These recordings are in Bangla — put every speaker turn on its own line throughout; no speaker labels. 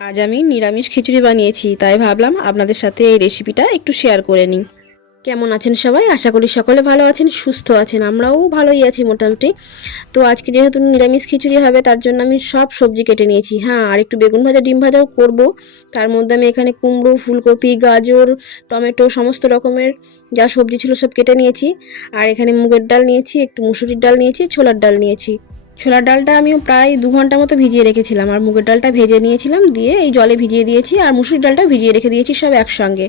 আজ আমি নিরামিষ খিচুড়ি বানিয়েছি, তাই ভাবলাম আপনাদের সাথে এই রেসিপিটা একটু শেয়ার করে নিই। কেমন আছেন সবাই? আশা করি সকলে ভালো আছেন, সুস্থ আছেন, আমরাও ভালোই আছি মোটামুটি। তো আজকে যেহেতু নিরামিষ খিচুড়ি হবে, তার জন্য আমি সব সবজি কেটে নিয়েছি। হ্যাঁ আর একটু বেগুন ভাজা, ডিম ভাজাও করব। তার মধ্যে আমি এখানে কুমড়ো, ফুলকপি, গাজর, টমেটো, সমস্ত রকমের যা সবজি ছিল সব কেটে নিয়েছি। আর এখানে মুগের ডাল নিয়েছি, একটু মুসুরির ডাল নিয়েছি, ছোলার ডাল নিয়েছি। ছোলার ডালটা আমি প্রায় দু ঘণ্টা মতো ভিজিয়ে রেখেছিলাম। আর মুগের ডালটা ভেজে নিয়েছিলাম, দিয়ে এই জলে ভিজিয়ে দিয়েছি, আর মুসুর ডালটা ভিজিয়ে রেখে দিয়েছি সব একসঙ্গে।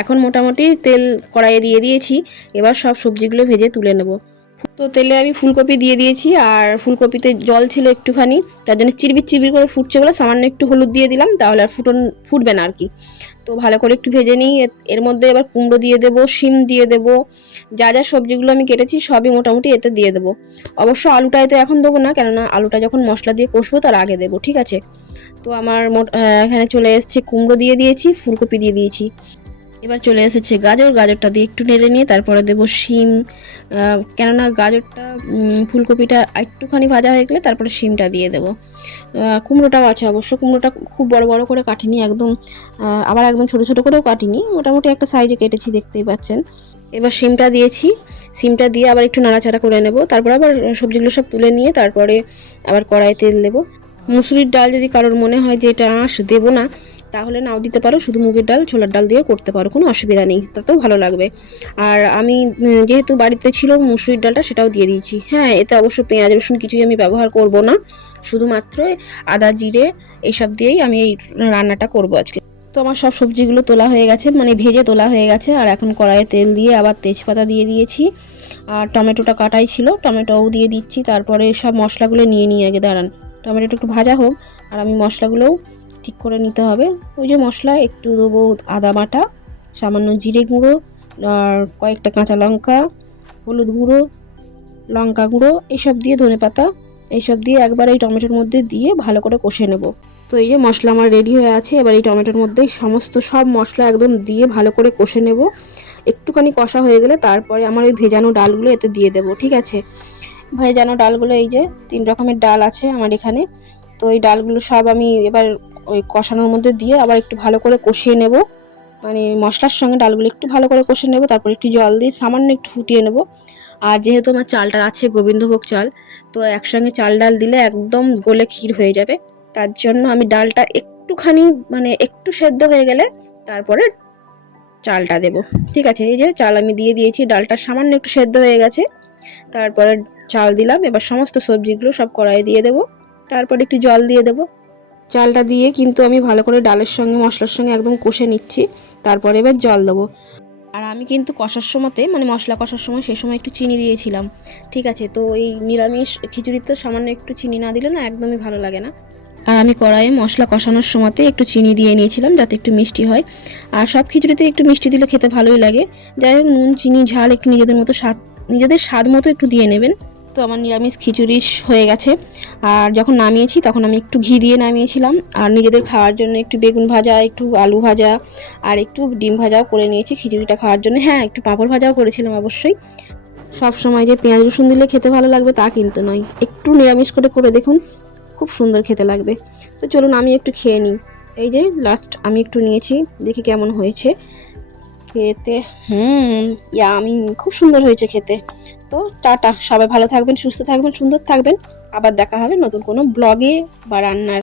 এখন মোটামুটি তেল কড়াইয়ে দিয়ে দিয়েছি, এবার সব সবজিগুলো ভেজে তুলে নেব। তো তেলে আমি ফুলকপি দিয়ে দিয়েছি আর ফুলকপিতে জল ছিল একটুখানি, তার জন্য চিরবির চিরবির করে ফুটছে বলে সামান্য একটু হলুদ দিয়ে দিলাম, তাহলে আর ফুটন, ফুটবে না আর কি। তো ভালো করে একটু ভেজে নিই, এর- মধ্যে এবার কুমড়ো দিয়ে দেবো, শিম দিয়ে দেবো, যা যা সবজিগুলো আমি কেটেছি সবই মোটামুটি এতে দিয়ে দেবো। অবশ্য আলুটা এতে এখন দেবো না, কেননা আলুটা যখন মশলা দিয়ে কষবো তার আগে দেবো, ঠিক আছে? তো আমার এখানে চলে এসেছে, কুমড়ো দিয়ে দিয়েছি, ফুলকপি দিয়ে দিয়েছি। এবার চলে এসেছে গাজর। গাজরটা দিয়ে একটু নেড়ে নিয়ে তারপরে দেবো শিম কেননা গাজরটা ফুলকপিটা একটুখানি ভাজা হয়ে গেলে তারপরে শিমটা দিয়ে দেবো। কুমড়োটাও আছে অবশ্য, কুমড়োটা খুব বড় বড় করে কাটিনি, একদম আবার একদম ছোট ছোট করেও কাটিনি, মোটামুটি একটা সাইজে কেটেছি, দেখতেই পাচ্ছেন। এবার শিমটা দিয়েছি সিমটা দিয়ে আবার একটু নাড়াচাড়া করে নেব, তারপর আবার সবজিগুলো সব তুলে নিয়ে তারপরে আবার কড়াই তেল দেবো। মুসুরির ডাল যদি কারোর মনে হয় যে এটা আঁশ, দেবো না, তাহলে নাও দিতে পারো। শুধু মুগের ডাল, ছোলার ডাল দিয়ে করতে পারো, কোনো অসুবিধা নেই, তাতেও ভালো লাগবে। আর আমি যেহেতু বাড়িতে ছিল মুসুরির ডালটা, সেটাও দিয়ে দিয়েছি। হ্যাঁ এতে অবশ্য পেঁয়াজ, রসুন কিছুই আমি ব্যবহার করব না। শুধুমাত্র আদা, জিরে এইসব দিয়েই আমি এই রান্নাটা করব আজকে। তো আমার সব সবজিগুলো তোলা হয়ে গেছে মানে ভেজে তোলা হয়ে গেছে, আর এখন কড়াইয়ে তেল দিয়ে আবার তেজপাতা দিয়ে দিয়েছি। আর টমেটোটা কাটাই ছিল, টমেটোও দিয়ে দিচ্ছি, তারপরে সব মশলাগুলো নিয়ে নিয়ে আগে, দাঁড়ান। টমেটোটা একটু ভাজা হোক, আর আমি মশলাগুলোও ঠিক করে নিতে হবে। ওই যে মশলা, একটু দেবো আদা বাটা, সামান্য জিরে গুঁড়ো, আর কয়েকটা কাঁচা লঙ্কা, হলুদ গুঁড়ো, লঙ্কা গুঁড়ো এইসব দিয়ে ধনে পাতা এইসব দিয়ে একবার এই টমেটোর মধ্যে দিয়ে ভালো করে কষে নেব। তো এই যে মশলা আমার রেডি হয়ে আছে, এবার এই টমেটোর মধ্যে সমস্ত সব মশলা একদম দিয়ে ভালো করে কষে নেব। একটুখানি কষা হয়ে গেলে তারপরে আমার ওই ভেজানো ডালগুলো এতে দিয়ে দেবো, ঠিক আছে? ভেজানো ডালগুলো এই যে তিন রকমের ডাল আছে আমার এখানে। তো এই ডালগুলো সব আমি এবার ওই কষানোর মধ্যে দিয়ে আবার একটু ভালো করে কষিয়ে নেব। মানে মশলার সঙ্গে ডালগুলো একটু ভালো করে কষে নেব, তারপর একটু জল দিয়ে সামান্য একটু ফুটিয়ে নেব। আর যেহেতু আমার চালটা আছে গোবিন্দভোগ চাল, তো একসঙ্গে চাল ডাল দিলে একদম গোলে ক্ষীর হয়ে যাবে। তার জন্য আমি ডালটা একটুখানি মানে একটু সেদ্ধ হয়ে গেলে তারপরে চালটা দেব। ঠিক আছে, এই যে চাল আমি দিয়ে দিয়েছি, ডালটা সামান্য একটু সেদ্ধ হয়ে গেছে। তারপরে চাল দিলাম, এবার সমস্ত সবজিগুলো সব কড়াইয়ে দিয়ে দেবো। তারপরে একটু জল দিয়ে দেবো। চালটা দিয়ে কিন্তু আমি ভালো করে ডালের সঙ্গে, মশলার সঙ্গে একদম কষে নিচ্ছি। তারপরে এবার জল দেবো। আর আমি কিন্তু কষার সময়তে মানে মশলা কষার সময় সে সময় একটু চিনি দিয়েছিলাম। ঠিক আছে, তো এই নিরামিষ খিচুড়িতে সামান্য একটু চিনি না দিলে না একদমই ভালো লাগে না। আর আমি কড়াইয়ে মশলা কষানোর সময়তে একটু চিনি দিয়ে নিয়েছিলাম যাতে একটু মিষ্টি হয়। আর সব খিচুড়িতে একটু মিষ্টি দিলে খেতে ভালোই লাগে। যাই হোক, নুন, চিনি, ঝাল একটু নিজেদের মতো স্বাদ, নিজেদের স্বাদ মতো একটু দিয়ে নেবেন। তো আমার নিরামিষ খিচুড়ি হয়ে গেছে। আর যখন নামিয়েছি তখন আমি একটু ঘি দিয়ে নামিয়েছিলাম। আর নিজেদের খাওয়ার জন্য একটু বেগুন ভাজা, একটু আলু ভাজা আর একটু ডিম ভাজাও করে নিয়েছি খিচুড়িটা খাওয়ার জন্য। হ্যাঁ একটু পাঁপড় ভাজাও করেছিলাম অবশ্যই। সব সময় যে পেঁয়াজ, রসুন দিলে খেতে ভালো লাগবে তা কিন্তু নয়। একটু নিরামিষ করে করে দেখুন, খুব সুন্দর খেতে লাগবে। তো চলুন আমি একটু খেয়ে নিই। এই যে লাস্ট আমি একটু নিয়েছি, দেখি কেমন হয়েছে। খেতে, হুম ইয়া আমি খুব সুন্দর হয়েছে খেতে। তো টাটা। সবাই ভালো থাকবেন, সুস্থ থাকবেন, সুন্দর থাকবেন। আবার দেখা হবে নতুন কোনো ব্লগে বা রান্নার